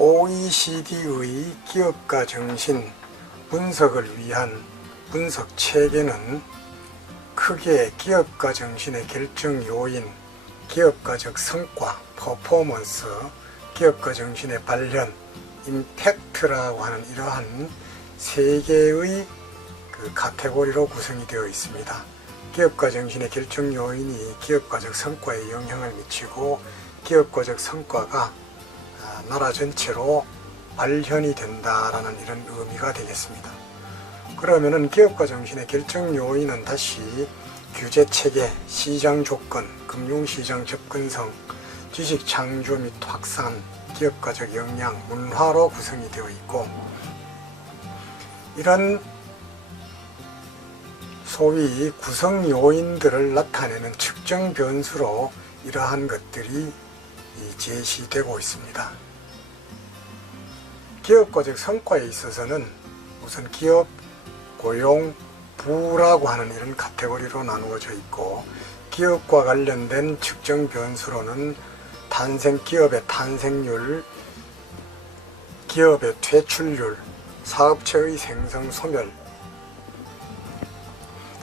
OECD의 기업가 정신 분석을 위한 분석 체계는 크게 기업가 정신의 결정 요인, 기업가적 성과, 퍼포먼스, 기업가 정신의 발현, 임팩트라고 하는 이러한 세 개의 카테고리로 구성이 되어 있습니다. 기업가 정신의 결정 요인이 기업가적 성과에 영향을 미치고 기업가적 성과가 나라 전체로 발현이 된다라는 이런 의미가 되겠습니다. 그러면은 기업가 정신의 결정 요인은 다시 규제 체계, 시장 조건, 금융시장 접근성, 지식 창조 및 확산, 기업가적 역량, 문화로 구성이 되어 있고, 이런 소위 구성 요인들을 나타내는 측정 변수로 이러한 것들이 제시되고 있습니다. 기업가적 성과에 있어서는 우선 기업, 고용, 부라고 하는 이런 카테고리로 나누어져 있고, 기업과 관련된 측정 변수로는 기업의 탄생률, 기업의 퇴출률, 사업체의 생성 소멸,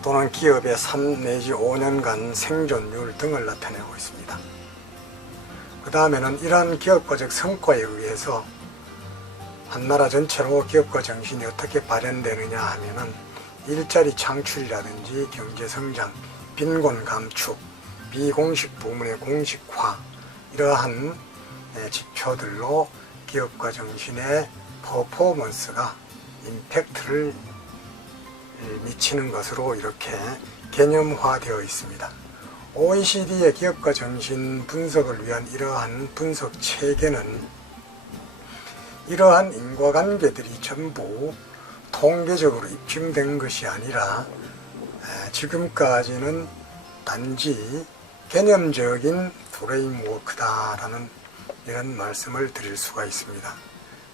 또는 기업의 3 내지 5년간 생존율 등을 나타내고 있습니다. 그 다음에는 이러한 기업가적 성과에 의해서 한 나라 전체로 기업가 정신이 어떻게 발현되느냐 하면은 일자리 창출이라든지 경제성장, 빈곤 감축, 비공식 부문의 공식화, 이러한 지표들로 기업가 정신의 퍼포먼스가 임팩트를 미치는 것으로 이렇게 개념화되어 있습니다. OECD의 기업가 정신 분석을 위한 이러한 분석 체계는 이러한 인과관계들이 전부 통계적으로 입증된 것이 아니라 지금까지는 단지 개념적인 프레임워크다라는 이런 말씀을 드릴 수가 있습니다.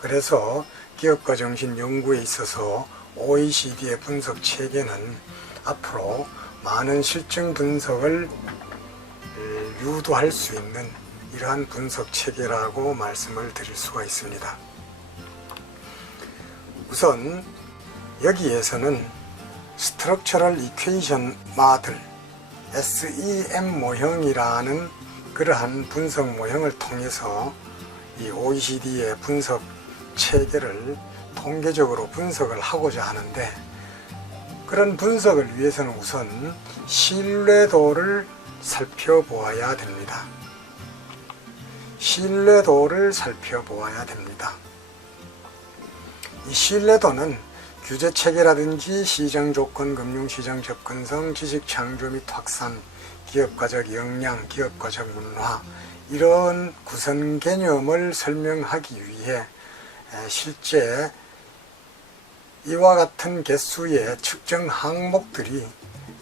그래서 기업가 정신 연구에 있어서 OECD의 분석 체계는 앞으로 많은 실증 분석을 유도할 수 있는 이러한 분석 체계라고 말씀을 드릴 수가 있습니다. 우선 여기에서는 스트럭처럴 이퀘이션 마들, SEM 모형이라는 그러한 분석 모형을 통해서 이 OECD의 분석 체계를 통계적으로 분석을 하고자 하는데, 그런 분석을 위해서는 우선 신뢰도를 살펴보아야 됩니다. 신뢰도를 살펴보아야 됩니다. 이 신뢰도는 규제 체계라든지 시장 조건, 금융시장 접근성, 지식 창조 및 확산, 기업가적 역량, 기업가적 문화, 이런 구성 개념을 설명하기 위해 실제 이와 같은 개수의 측정 항목들이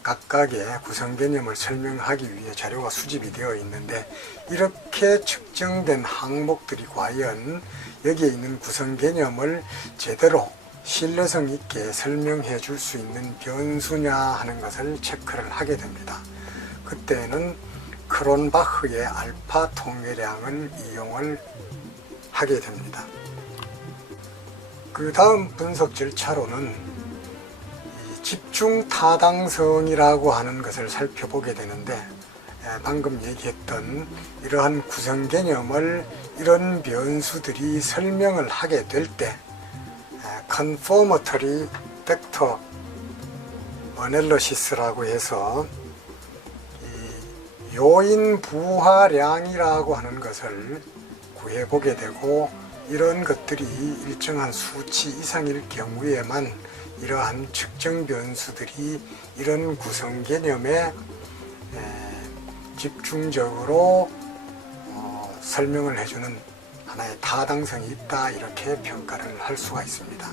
각각의 구성 개념을 설명하기 위해 자료가 수집이 되어 있는데, 이렇게 측정된 항목들이 과연 여기에 있는 구성 개념을 제대로 신뢰성 있게 설명해 줄 수 있는 변수냐 하는 것을 체크를 하게 됩니다. 그때는 크론바흐의 알파 통계량을 이용을 하게 됩니다. 그 다음 분석 절차로는 집중 타당성이라고 하는 것을 살펴보게 되는데, 방금 얘기했던 이러한 구성 개념을 이런 변수들이 설명을 하게 될 때 confirmatory factor analysis라고 해서 요인 부하량이라고 하는 것을 구해보게 되고, 이런 것들이 일정한 수치 이상일 경우에만 이러한 측정 변수들이 이런 구성 개념에 집중적으로 설명을 해주는 하나의 타당성이 있다, 이렇게 평가를 할 수가 있습니다.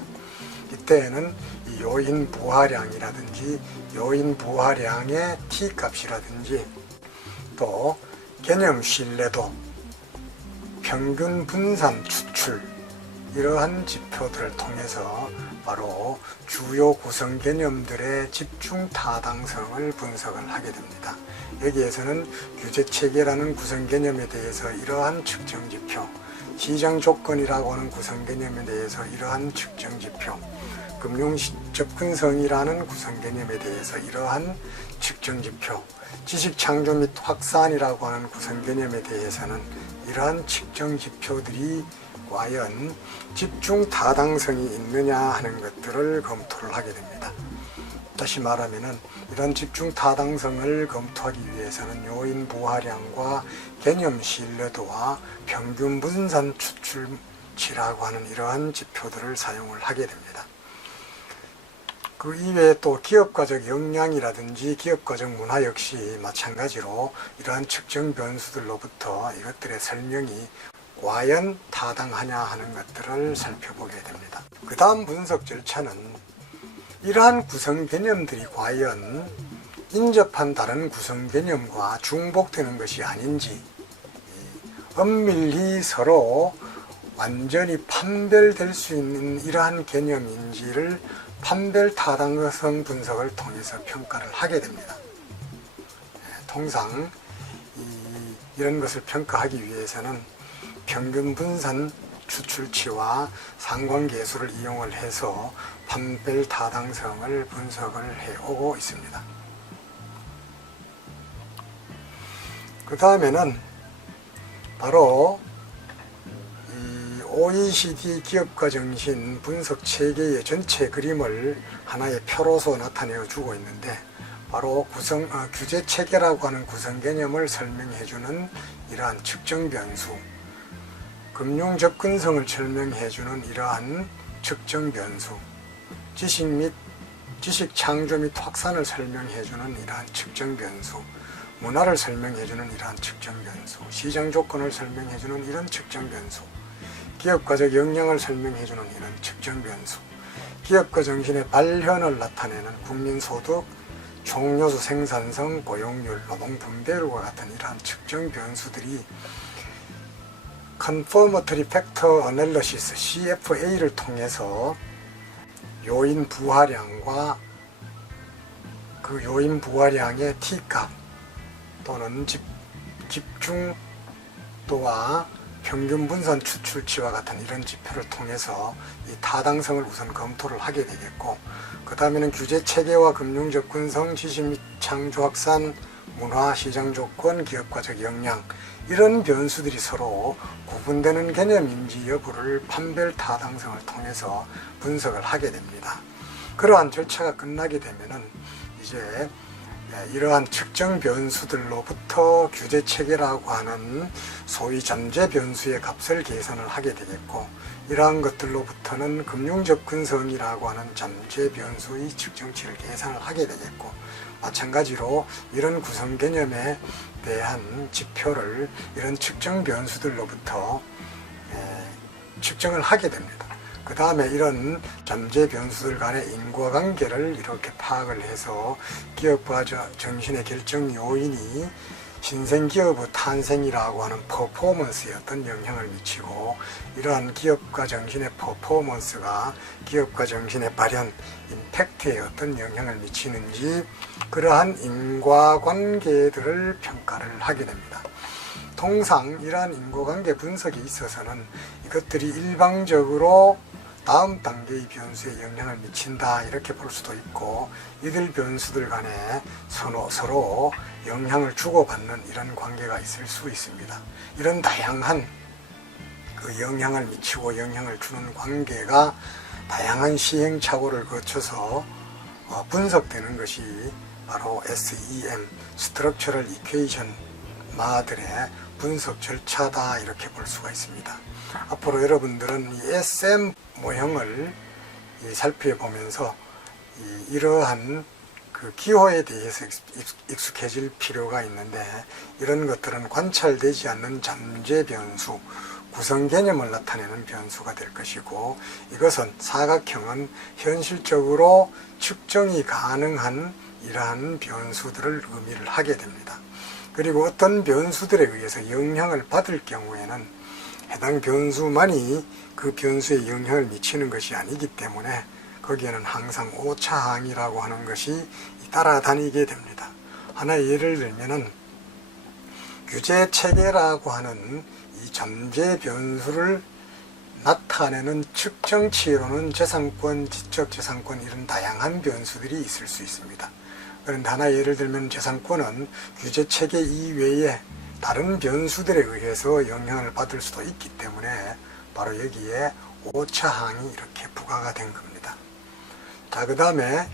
이때에는 이 요인 부하량이라든지 요인 부하량의 T값이라든지 또 개념 신뢰도, 평균 분산 추출, 이러한 지표들을 통해서 바로 주요 구성 개념들의 집중 타당성을 분석을 하게 됩니다. 여기에서는 규제 체계라는 구성 개념에 대해서 이러한 측정 지표, 시장 조건이라고 하는 구성 개념에 대해서 이러한 측정 지표, 금융 접근성이라는 구성 개념에 대해서 이러한 측정 지표, 지식 창조 및 확산이라고 하는 구성 개념에 대해서는 이러한 측정 지표들이 과연 집중 타당성이 있느냐 하는 것들을 검토를 하게 됩니다. 다시 말하면은 이런 집중 타당성을 검토하기 위해서는 요인 부하량과 개념 신뢰도와 평균 분산 추출치라고 하는 이러한 지표들을 사용을 하게 됩니다. 그 이외에 또 기업가적 역량이라든지 기업가적 문화 역시 마찬가지로 이러한 측정 변수들로부터 이것들의 설명이 과연 타당하냐 하는 것들을 살펴보게 됩니다. 그 다음 분석 절차는 이러한 구성 개념들이 과연 인접한 다른 구성 개념과 중복되는 것이 아닌지, 엄밀히 서로 완전히 판별될 수 있는 이러한 개념인지를 판별 타당성 분석을 통해서 평가를 하게 됩니다. 통상 이런 것을 평가하기 위해서는 평균 분산 추출치와 상관계수를 이용을 해서 판별 타당성을 분석을 해오고 있습니다. 그 다음에는 바로 이 OECD 기업가 정신 분석 체계의 전체 그림을 하나의 표로서 나타내어 주고 있는데, 바로 규제 체계라고 하는 구성 개념을 설명해주는 이러한 측정 변수, 금융 접근성을 설명해주는 이러한 측정 변수, 지식 창조 및 확산을 설명해주는 이러한 측정 변수, 문화를 설명해주는 이러한 측정 변수, 시장 조건을 설명해주는 이런 측정 변수, 기업가적 역량을 설명해주는 이런 측정 변수, 기업가 정신의 발현을 나타내는 국민소득, 총요수 생산성, 고용률, 노동 분배율과 같은 이러한 측정 변수들이 Confirmatory Factor Analysis CFA를 통해서 요인 부하량과 그 요인 부하량의 T값 또는 집중도와 평균 분산 추출치와 같은 이런 지표를 통해서 이 타당성을 우선 검토를 하게 되겠고, 그 다음에는 규제 체계와 금융 접근성, 지식 및 창조 확산, 문화, 시장 조건, 기업가적 역량, 이런 변수들이 서로 구분되는 개념인지 여부를 판별 타당성을 통해서 분석을 하게 됩니다. 그러한 절차가 끝나게 되면은 이제 이러한 측정 변수들로부터 규제 체계라고 하는 소위 잠재 변수의 값을 계산을 하게 되겠고, 이러한 것들로부터는 금융 접근성이라고 하는 잠재 변수의 측정치를 계산을 하게 되겠고, 마찬가지로 이런 구성 개념에 대한 지표를 이런 측정 변수들로부터 측정을 하게 됩니다. 그 다음에 이런 잠재 변수들 간의 인과관계를 이렇게 파악을 해서 기업가 정신의 결정 요인이 신생기업의 탄생이라고 하는 퍼포먼스에 어떤 영향을 미치고, 이러한 기업가 정신의 퍼포먼스가 기업가 정신의 발현, 임팩트에 어떤 영향을 미치는지, 그러한 인과관계들을 평가를 하게 됩니다. 통상 이러한 인과관계 분석에 있어서는 이것들이 일방적으로 다음 단계의 변수에 영향을 미친다 이렇게 볼 수도 있고, 이들 변수들 간에 서로 영향을 주고받는 이런 관계가 있을 수 있습니다. 이런 다양한 그 영향을 미치고 영향을 주는 관계가 다양한 시행착오를 거쳐서 분석되는 것이 바로 SEM, Structural Equation 마들의 분석 절차다 이렇게 볼 수가 있습니다. 앞으로 여러분들은 이 SM 모형을 살펴보면서 이러한 그 기호에 대해서 익숙해질 필요가 있는데, 이런 것들은 관찰되지 않는 잠재 변수, 구성 개념을 나타내는 변수가 될 것이고, 이것은 사각형은 현실적으로 측정이 가능한 이러한 변수들을 의미를 하게 됩니다. 그리고 어떤 변수들에 의해서 영향을 받을 경우에는 해당 변수만이 그 변수에 영향을 미치는 것이 아니기 때문에 거기에는 항상 오차항이라고 하는 것이 따라다니게 됩니다. 하나의 예를 들면은 규제 체계라고 하는 이 이 잠재 변수를 나타내는 측정치로는 재산권, 지적재산권 이런 다양한 변수들이 있을 수 있습니다. 그런데 하나 예를 들면 재산권은 규제체계 이외에 다른 변수들에 의해서 영향을 받을 수도 있기 때문에 바로 여기에 오차항이 이렇게 부과가 된 겁니다. 자, 그 다음에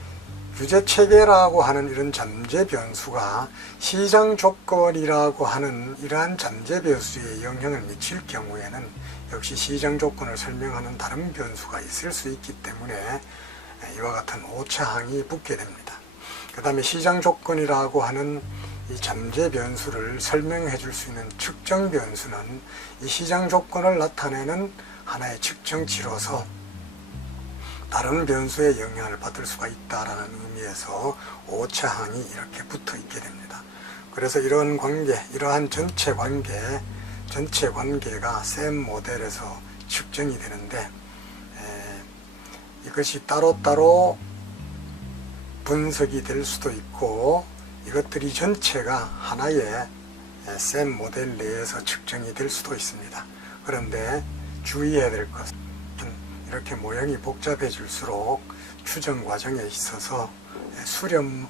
규제체계라고 하는 이런 잠재 변수가 시장 조건이라고 하는 이러한 잠재 변수에 영향을 미칠 경우에는 역시 시장 조건을 설명하는 다른 변수가 있을 수 있기 때문에 이와 같은 오차항이 붙게 됩니다. 그 다음에 시장 조건이라고 하는 이 잠재 변수를 설명해 줄 수 있는 측정 변수는 이 시장 조건을 나타내는 하나의 측정치로서 다른 변수의 영향을 받을 수가 있다라는 의미에서 오차항이 이렇게 붙어 있게 됩니다. 그래서 이런 관계, 이러한 전체 관계가 셈 모델에서 측정이 되는데 이것이 따로따로 분석이 될 수도 있고 이것들이 전체가 하나의 셈 모델 내에서 측정이 될 수도 있습니다. 그런데 주의해야 될 것은 이렇게 모형이 복잡해질수록 추정 과정에 있어서 수렴이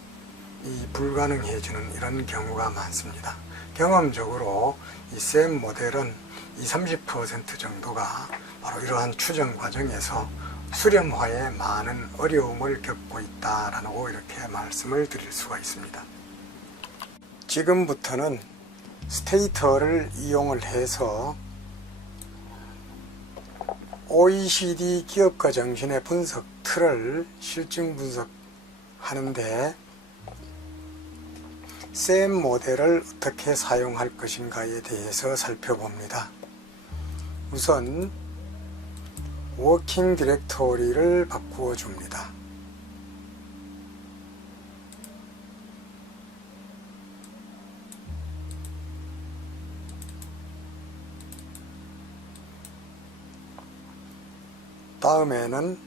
불가능해지는 이런 경우가 많습니다. 경험적으로 이 셈 모델은 20-30% 정도가 바로 이러한 추정 과정에서 수렴화에 많은 어려움을 겪고 있다라고 이렇게 말씀을 드릴 수가 있습니다. 지금부터는 스테이터를 이용을 해서 OECD 기업가 정신의 분석 틀을 실증 분석하는데 셈 모델을 어떻게 사용할 것인가에 대해서 살펴봅니다. 우선 워킹 디렉토리를 바꾸어 줍니다. 다음에는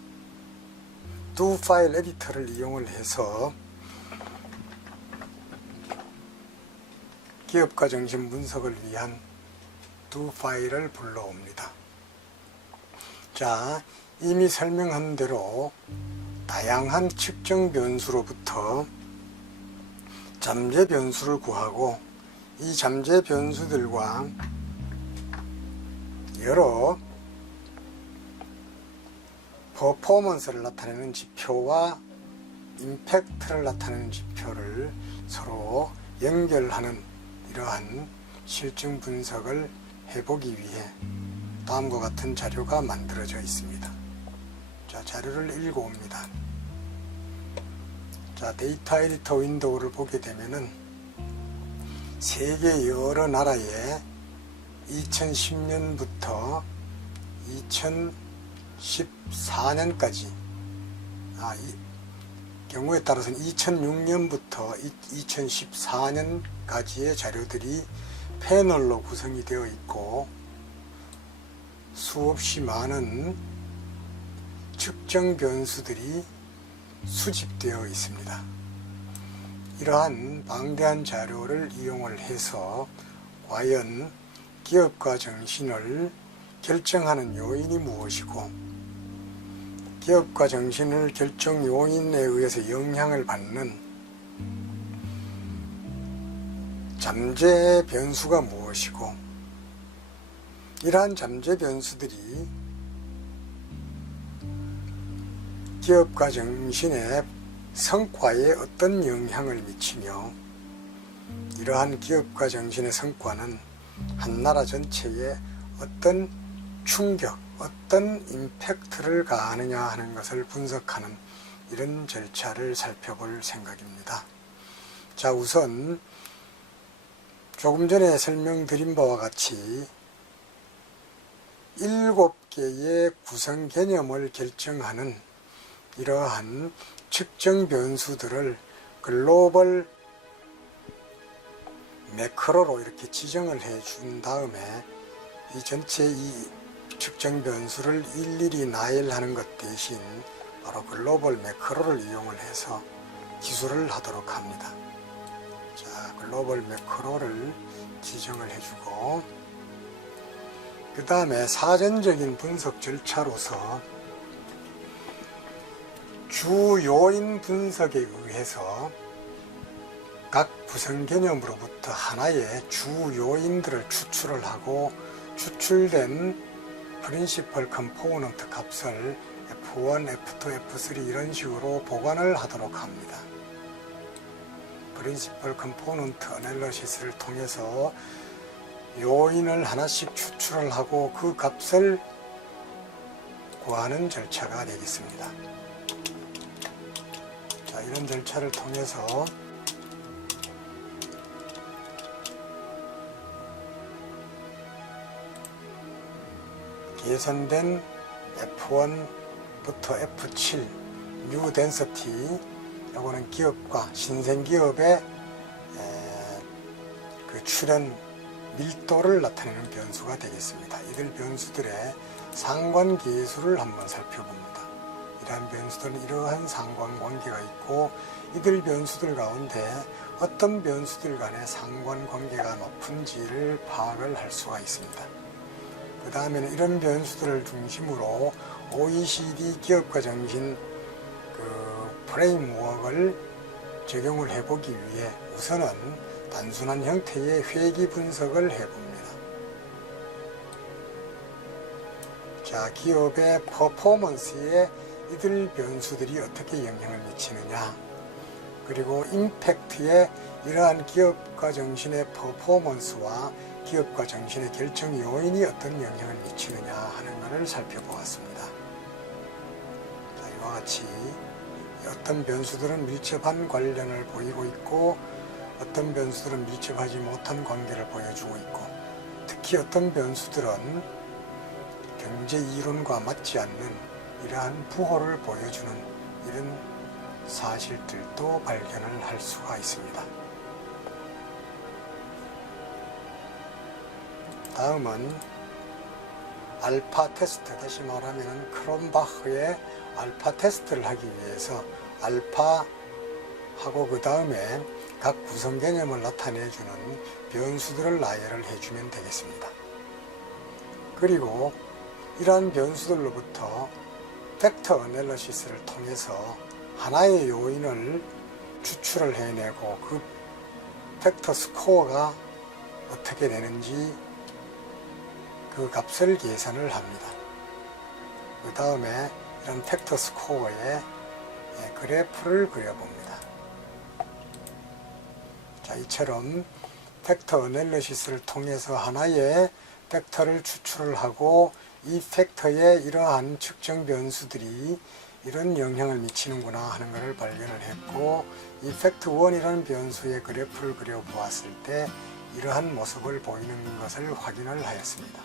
Do 파일 에디터를 이용을 해서 기업가 정신 분석을 위한 Do 파일을 불러옵니다. 자, 이미 설명한 대로 다양한 측정 변수로부터 잠재 변수를 구하고 이 잠재 변수들과 여러 퍼포먼스를 나타내는 지표와 임팩트를 나타내는 지표를 서로 연결하는 이러한 실증 분석을 해보기 위해 다음과 같은 자료가 만들어져 있습니다. 자, 자료를 읽어옵니다. 자, 데이터 에디터 윈도우를 보게 되면은 세계 여러 나라에 2010년부터 2014년까지 경우에 따라서는 2006년부터 2014년까지의 자료들이 패널로 구성이 되어 있고 수없이 많은 측정 변수들이 수집되어 있습니다. 이러한 방대한 자료를 이용을 해서 과연 기업가 정신을 결정하는 요인이 무엇이고 기업가 정신을 결정 요인에 의해서 영향을 받는 잠재 변수가 무엇이고 이러한 잠재 변수들이 기업가 정신의 성과에 어떤 영향을 미치며 이러한 기업가 정신의 성과는 한 나라 전체에 어떤 충격, 어떤 임팩트를 가하느냐 하는 것을 분석하는 이런 절차를 살펴볼 생각입니다. 자, 우선 조금 전에 설명드린 바와 같이 7개의 구성 개념을 결정하는 이러한 측정 변수들을 글로벌 매크로로 이렇게 지정을 해 준 다음에 이 전체 이 측정 변수를 일일이 나열하는 것 대신 바로 글로벌 매크로를 이용을 해서 기술을 하도록 합니다. 자, 글로벌 매크로를 지정을 해주고 그 다음에 사전적인 분석 절차로서 주 요인 분석에 의해서 각 구성 개념으로부터 하나의 주 요인들을 추출을 하고 추출된 프린시펄 컴포넌트 값을 F1, F2, F3 이런 식으로 보관을 하도록 합니다. 프린시펄 컴포넌트 애널리시스를 통해서 요인을 하나씩 추출을 하고 그 값을 구하는 절차가 되겠습니다. 자, 이런 절차를 통해서 계산된 F1부터 F7 뉴 덴서티, 이거는 기업과 신생기업의 그 출현 밀도를 나타내는 변수가 되겠습니다. 이들 변수들의 상관계수를 한번 살펴봅니다. 이러한 변수들은 이러한 상관관계가 있고 이들 변수들 가운데 어떤 변수들 간의 상관관계가 높은지를 파악을 할 수가 있습니다. 그 다음에는 이런 변수들을 중심으로 OECD 기업가 정신 프레임워크를 적용을 해보기 위해 우선은 단순한 형태의 회귀 분석을 해봅니다. 자, 기업의 퍼포먼스에 이들 변수들이 어떻게 영향을 미치느냐, 그리고 임팩트에 이러한 기업가 정신의 퍼포먼스와 기업가 정신의 결정 요인이 어떤 영향을 미치느냐 하는 것을 살펴보았습니다. 자, 이와 같이 어떤 변수들은 밀접한 관련을 보이고 있고 어떤 변수들은 밀접하지 못한 관계를 보여주고 있고 특히 어떤 변수들은 경제 이론과 맞지 않는 이러한 부호를 보여주는 이런 사실들도 발견을 할 수가 있습니다. 다음은 알파 테스트, 다시 말하면 크롬바흐의 알파 테스트를 하기 위해서 알파하고 그 다음에 각 구성 개념을 나타내주는 변수들을 나열을 해주면 되겠습니다. 그리고 이러한 변수들로부터 팩터 애널리시스를 통해서 하나의 요인을 추출을 해내고 그 팩터 스코어가 어떻게 되는지 그 값을 계산을 합니다. 그 다음에 이런 팩터 스코어의 그래프를 그려봅니다. 자, 이처럼 팩터 애널리시스를 통해서 하나의 팩터를 추출을 하고 이 팩터에 이러한 측정 변수들이 이런 영향을 미치는구나 하는 것을 발견을 했고 이 팩터 1이라는 변수의 그래프를 그려보았을 때 이러한 모습을 보이는 것을 확인을 하였습니다.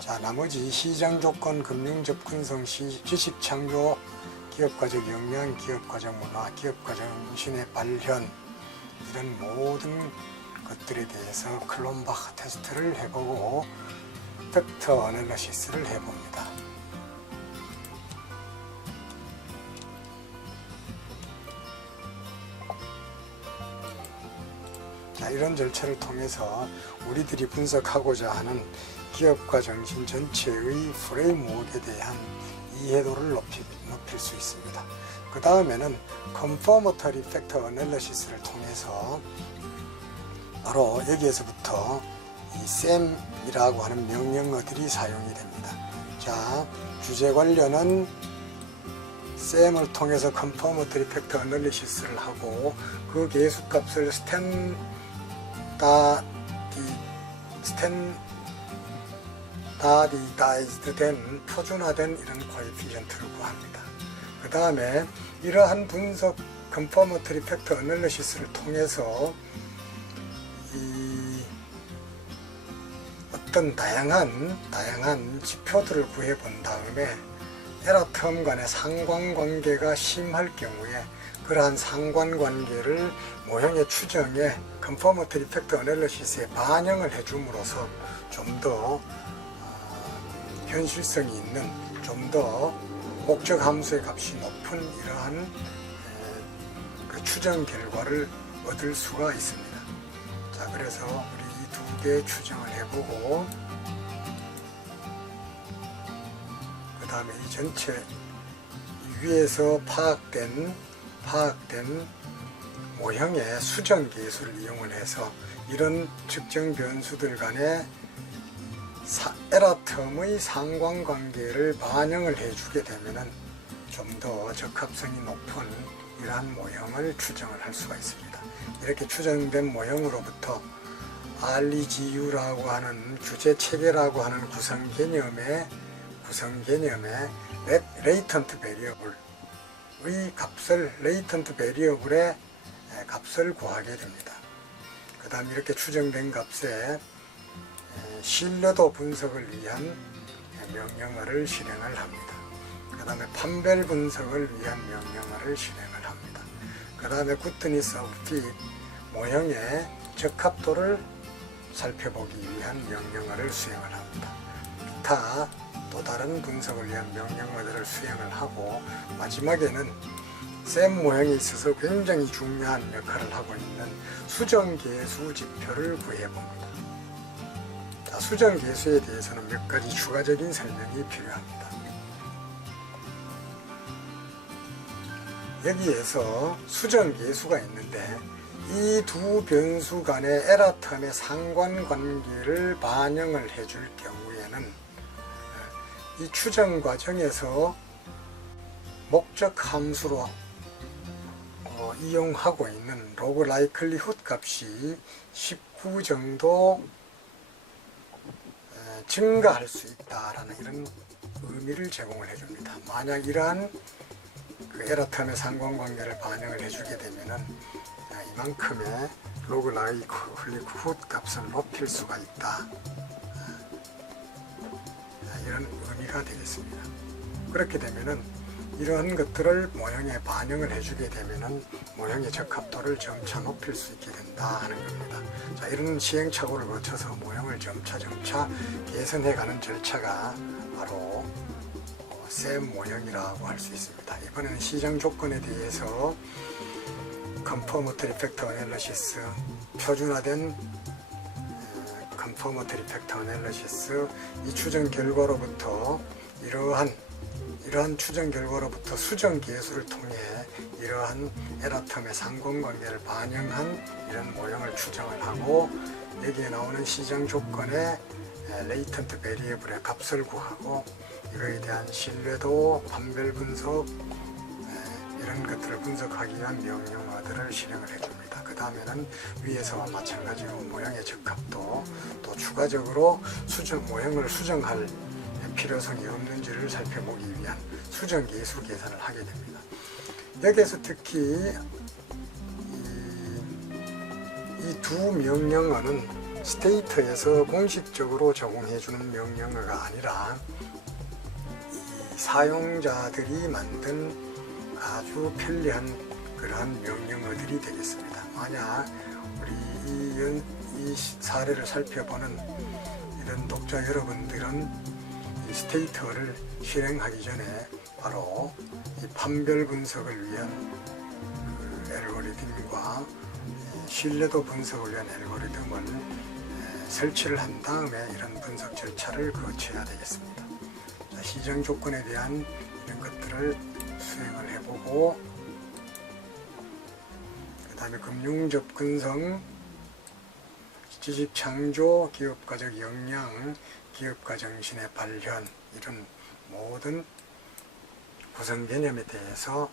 자, 나머지 시장 조건, 금융 접근성, 지식 창조, 기업가적 역량, 기업가적 문화, 기업가적 정신의 발현 이런 모든 것들에 대해서 크롬바흐 테스트를 해보고 팩터 애널리시스를 해봅니다. 자, 이런 절차를 통해서 우리들이 분석하고자 하는 기업가 정신 전체의 프레임워크에 대한 이해도를 높일 수 있습니다. 그 다음에는 Confirmatory Factor Analysis를 통해서 바로 여기에서부터 이 SAM이라고 하는 명령어들이 사용이 됩니다. 자, 주제 관련은 SAM을 통해서 Confirmatory Factor Analysis를 하고 그 계수값을 스탠다디다이즈드 된 표준화된 이런 코에피션트를 구합니다. 그 다음에 이러한 분석 Confirmatory Factor Analysis를 통해서 이 어떤 다양한 지표들을 구해 본 다음에 에러 텀 간의 상관관계가 심할 경우에 그러한 상관관계를 모형의 추정에 Confirmatory Factor Analysis에 반영을 해줌으로써 좀 더 현실성이 있는, 좀 더 목적 함수의 값이 높은 이러한 그 추정 결과를 얻을 수가 있습니다. 자, 그래서 우리 이 두 개 추정을 해보고, 그 다음에 이 전체 위에서 파악된 모형의 수정 계수를 이용을 해서 이런 측정 변수들 간의 에라텀의 상관관계를 반영을 해주게 되면은 좀 더 적합성이 높은 이러한 모형을 추정을 할 수가 있습니다. 이렇게 추정된 모형으로부터 REGU라고 하는 규제 체계라고 하는 구성 개념의 레이턴트 베리어블의 값을 값을 구하게 됩니다. 그 다음 이렇게 추정된 값에 신뢰도 분석을 위한 명령어를 실행을 합니다. 그 다음에 판별 분석을 위한 명령어를 실행을 합니다. 그 다음에 구트니스 오브 핏 모형의 적합도를 살펴보기 위한 명령어를 수행을 합니다. 기타 또 다른 분석을 위한 명령어들을 수행을 하고, 마지막에는 셈 모형에 있어서 굉장히 중요한 역할을 하고 있는 수정계수 지표를 구해봅니다. 자, 수정계수에 대해서는 몇 가지 추가적인 설명이 필요합니다. 여기에서 수정계수가 있는데 이 두 변수 간의 에라텀의 상관관계를 반영을 해줄 경우에는 이 추정 과정에서 목적 함수로 이용하고 있는 로그 라이클리훗 값이 19 정도 증가할 수 있다라는 이런 의미를 제공을 해줍니다. 만약 이러한 그 에라텀의 상관관계를 반영을 해주게 되면은 이만큼의 로그 라이클리훗 값을 높일 수가 있다, 이런 의미가 되겠습니다. 그렇게 되면은 이러한 것들을 모형에 반영을 해주게 되면은 모형의 적합도를 점차 높일 수 있게 된다 하는 겁니다. 자, 이런 시행착오를 거쳐서 모형을 점차 개선해가는 절차가 바로 셈 모형이라고 할 수 있습니다. 이번에는 시장 조건에 대해서 컨퍼머터리 팩터 애널리시스, 표준화된 컨퍼머터리 팩터 애널리시스, 이 추정 결과로부터 이러한 추정 결과로부터 수정 계수를 통해 이러한 에라텀의 상관관계를 반영한 이런 모형을 추정을 하고, 여기에 나오는 시장 조건의 레이턴트 베리어블의 값을 구하고, 이거에 대한 신뢰도, 판별 분석, 이런 것들을 분석하기 위한 명령어들을 실행을 해줍니다. 그 다음에는 위에서와 마찬가지로 모형의 적합도, 또 추가적으로 모형을 수정할 필요성이 없는지를 살펴보기 위한 수정 계수 계산을 하게 됩니다. 여기에서 특히 이 두 명령어는 스테이터에서 공식적으로 적용해주는 명령어가 아니라 이 사용자들이 만든 아주 편리한 그러한 명령어들이 되겠습니다. 만약 우리 이 사례를 살펴보는 이런 독자 여러분들은 이 스테이터를 실행하기 전에 바로 이 판별 분석을 위한 그 알고리즘과 신뢰도 분석을 위한 알고리즘을 설치를 한 다음에 이런 분석 절차를 거쳐야 되겠습니다. 자, 시정 조건에 대한 이런 것들을 수행을 해보고, 그 다음에 금융 접근성, 지식 창조, 기업가적 역량, 기업가 정신의 발현, 이런 모든 구성 개념에 대해서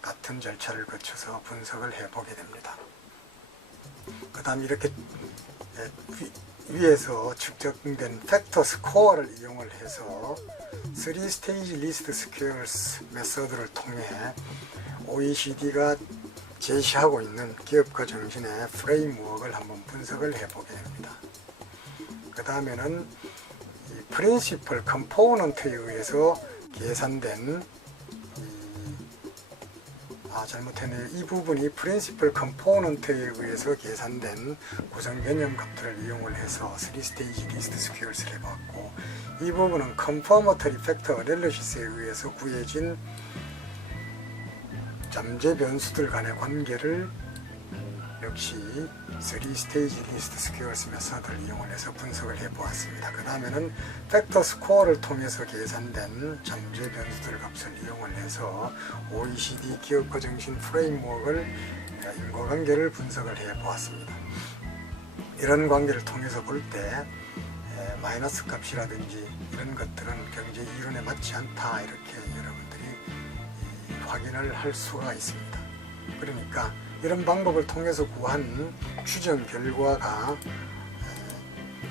같은 절차를 거쳐서 분석을 해보게 됩니다. 그 다음 이렇게 위에서 측정된 팩터 스코어를 이용을 해서 3스테이지 리스트 스퀘어스 메서드를 통해 OECD가 제시하고 있는 기업가 정신의 프레임워크를 한번 분석을 해보게 됩니다. 그 다음에는 이 프린시플 컴포넌트에 의해서 계산된 잘못했네요. 이 부분이 프린시플 컴포넌트에 의해서 계산된 구성 개념 값들을 이용을 해서 3스테이지 리스트 스퀘어스를 해봤고, 이 부분은 컨퍼머터리 팩터 애널리시스에 의해서 구해진 잠재 변수들 간의 관계를 역시 3스테이지 리스트 스퀘어스 메서드를 이용해서 분석을 해보았습니다. 그 다음에는 팩터 스코어를 통해서 계산된 잠재 변수들 값을 이용을 해서 OECD 기업가 정신 프레임워크를 인과관계를 분석을 해보았습니다. 이런 관계를 통해서 볼 때 마이너스 값이라든지 이런 것들은 경제 이론에 맞지 않다, 이렇게 여러분들이 확인을 할 수가 있습니다. 그러니까 이런 방법을 통해서 구한 추정 결과가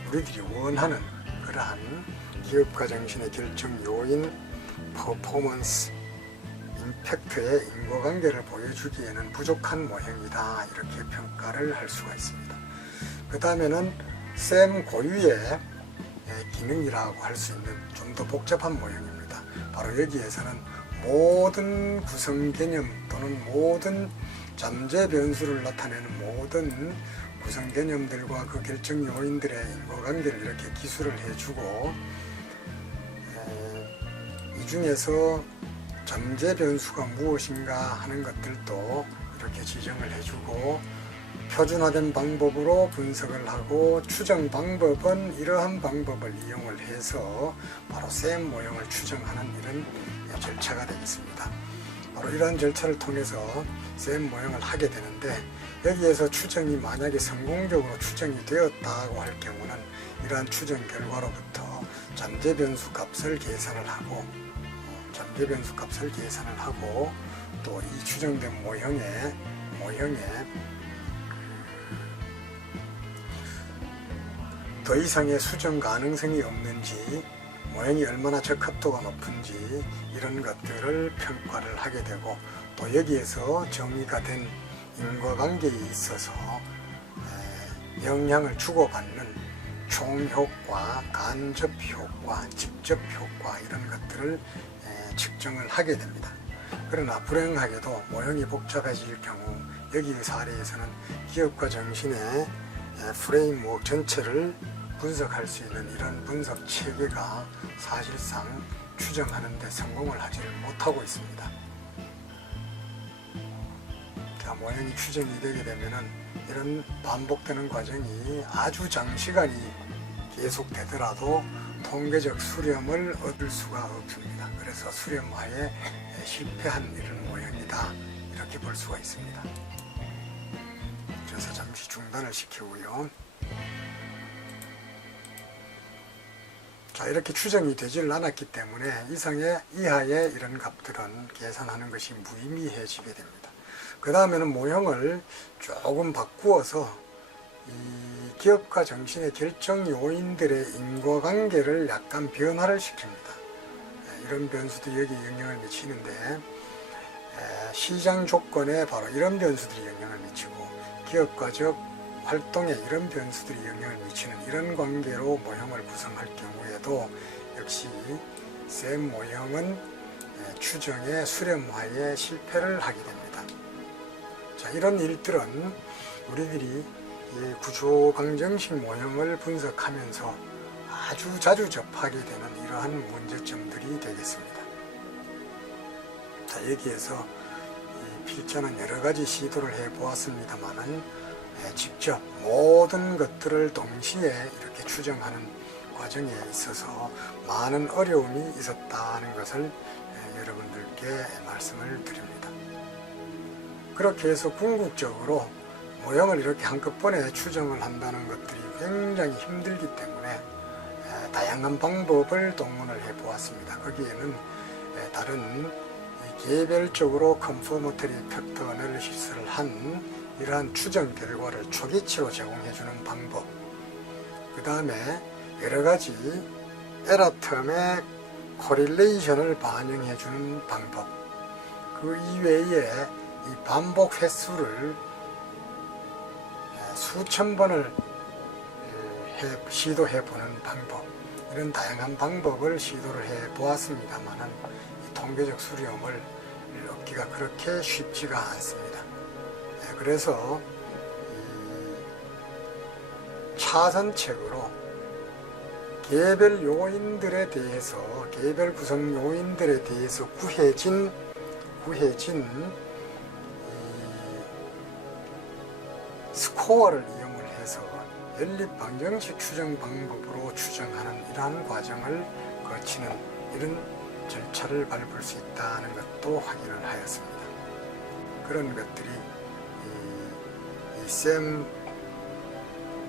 우리들이 원하는 그러한 기업가 정신의 결정 요인, 퍼포먼스, 임팩트의 인과관계를 보여주기에는 부족한 모형이다, 이렇게 평가를 할 수가 있습니다. 그 다음에는 셈 고유의 기능이라고 할 수 있는 좀 더 복잡한 모형입니다. 바로 여기에서는 모든 구성 개념 또는 모든 잠재 변수를 나타내는 모든 구성 개념들과 그 결정 요인들의 인과관계를 이렇게 기술을 해주고, 이 중에서 잠재 변수가 무엇인가 하는 것들도 이렇게 지정을 해주고, 표준화된 방법으로 분석을 하고, 추정 방법은 이러한 방법을 이용을 해서 바로 셈 모형을 추정하는 이런 절차가 되겠습니다. 바로 이러한 절차를 통해서 셈 모형을 하게 되는데, 여기에서 추정이 만약에 성공적으로 추정이 되었다고 할 경우는 이러한 추정 결과로부터 잠재 변수 값을 계산을 하고, 또 이 추정된 모형에 더 이상의 수정 가능성이 없는지, 모형이 얼마나 적합도가 높은지 이런 것들을 평가를 하게 되고, 또 여기에서 정의가 된 인과관계에 있어서 영향을 주고받는 총효과, 간접효과, 직접효과 이런 것들을 측정을 하게 됩니다. 그러나 불행하게도 모형이 복잡해질 경우 여기의 사례에서는 기업가 정신의 프레임워크 전체를 분석할 수 있는 이런 분석 체계가 사실상 추정하는 데 성공을 하지 못하고 있습니다. 자, 모형이 추정이 되게 되면은 이런 반복되는 과정이 아주 장시간이 계속되더라도 통계적 수렴을 얻을 수가 없습니다. 그래서 수렴화에 실패한 이런 모형이다, 이렇게 볼 수가 있습니다. 그래서 잠시 중단을 시키고요. 자, 이렇게 추정이 되질 않았기 때문에 이하의 이런 값들은 계산하는 것이 무의미해지게 됩니다. 그 다음에는 모형을 조금 바꾸어서 이 기업가 정신의 결정 요인들의 인과관계를 약간 변화를 시킵니다. 이런 변수들이 여기 영향을 미치는데, 시장 조건에 바로 이런 변수들이 영향을 미치고, 기업가적 활동에 이런 변수들이 영향을 미치는 이런 관계로 모형을 구성할 경우에도 역시 셈 모형은 추정의 수렴화에 실패를 하게 됩니다. 자, 이런 일들은 우리들이 이 구조방정식 모형을 분석하면서 아주 자주 접하게 되는 이러한 문제점들이 되겠습니다. 자, 여기에서 이 필자는 여러 가지 시도를 해보았습니다만은 직접 모든 것들을 동시에 이렇게 추정하는 과정에 있어서 많은 어려움이 있었다는 것을 여러분들께 말씀을 드립니다. 그렇게 해서 궁극적으로 모형을 이렇게 한꺼번에 추정을 한다는 것들이 굉장히 힘들기 때문에 다양한 방법을 동원을 해보았습니다. 거기에는 다른 개별적으로 컨포머터리 팩터 어널리시스를 한 이러한 추정 결과를 초기치로 제공해주는 방법, 그 다음에 여러가지 에러텀의 코릴레이션을 반영해주는 방법, 그 이외에 이 반복 횟수를 수천 번을 시도해보는 방법, 이런 다양한 방법을 시도를 해보았습니다만은 이 통계적 수렴을 얻기가 그렇게 쉽지가 않습니다. 그래서 이 차선책으로 개별 요인들에 대해서, 개별 구성 요인들에 대해서 구해진 스코어를 이용을 해서 연립 방정식 추정 방법으로 추정하는 이러한 과정을 거치는 이런 절차를 밟을 수 있다는 것도 확인을 하였습니다. 그런 것들이 이 셈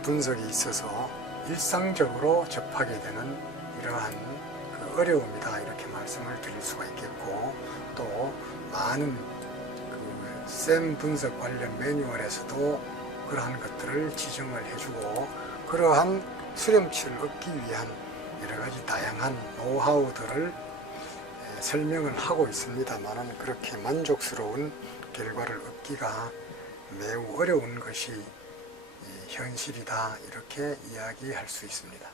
분석에 있어서 일상적으로 접하게 되는 이러한 그 어려움이다, 이렇게 말씀을 드릴 수가 있겠고, 또 많은 그 셈 분석 관련 매뉴얼에서도 그러한 것들을 지정을 해주고 그러한 수렴치를 얻기 위한 여러 가지 다양한 노하우들을 설명을 하고 있습니다만, 그렇게 만족스러운 결과를 얻기가 매우 어려운 것이 현실이다, 이렇게 이야기할 수 있습니다.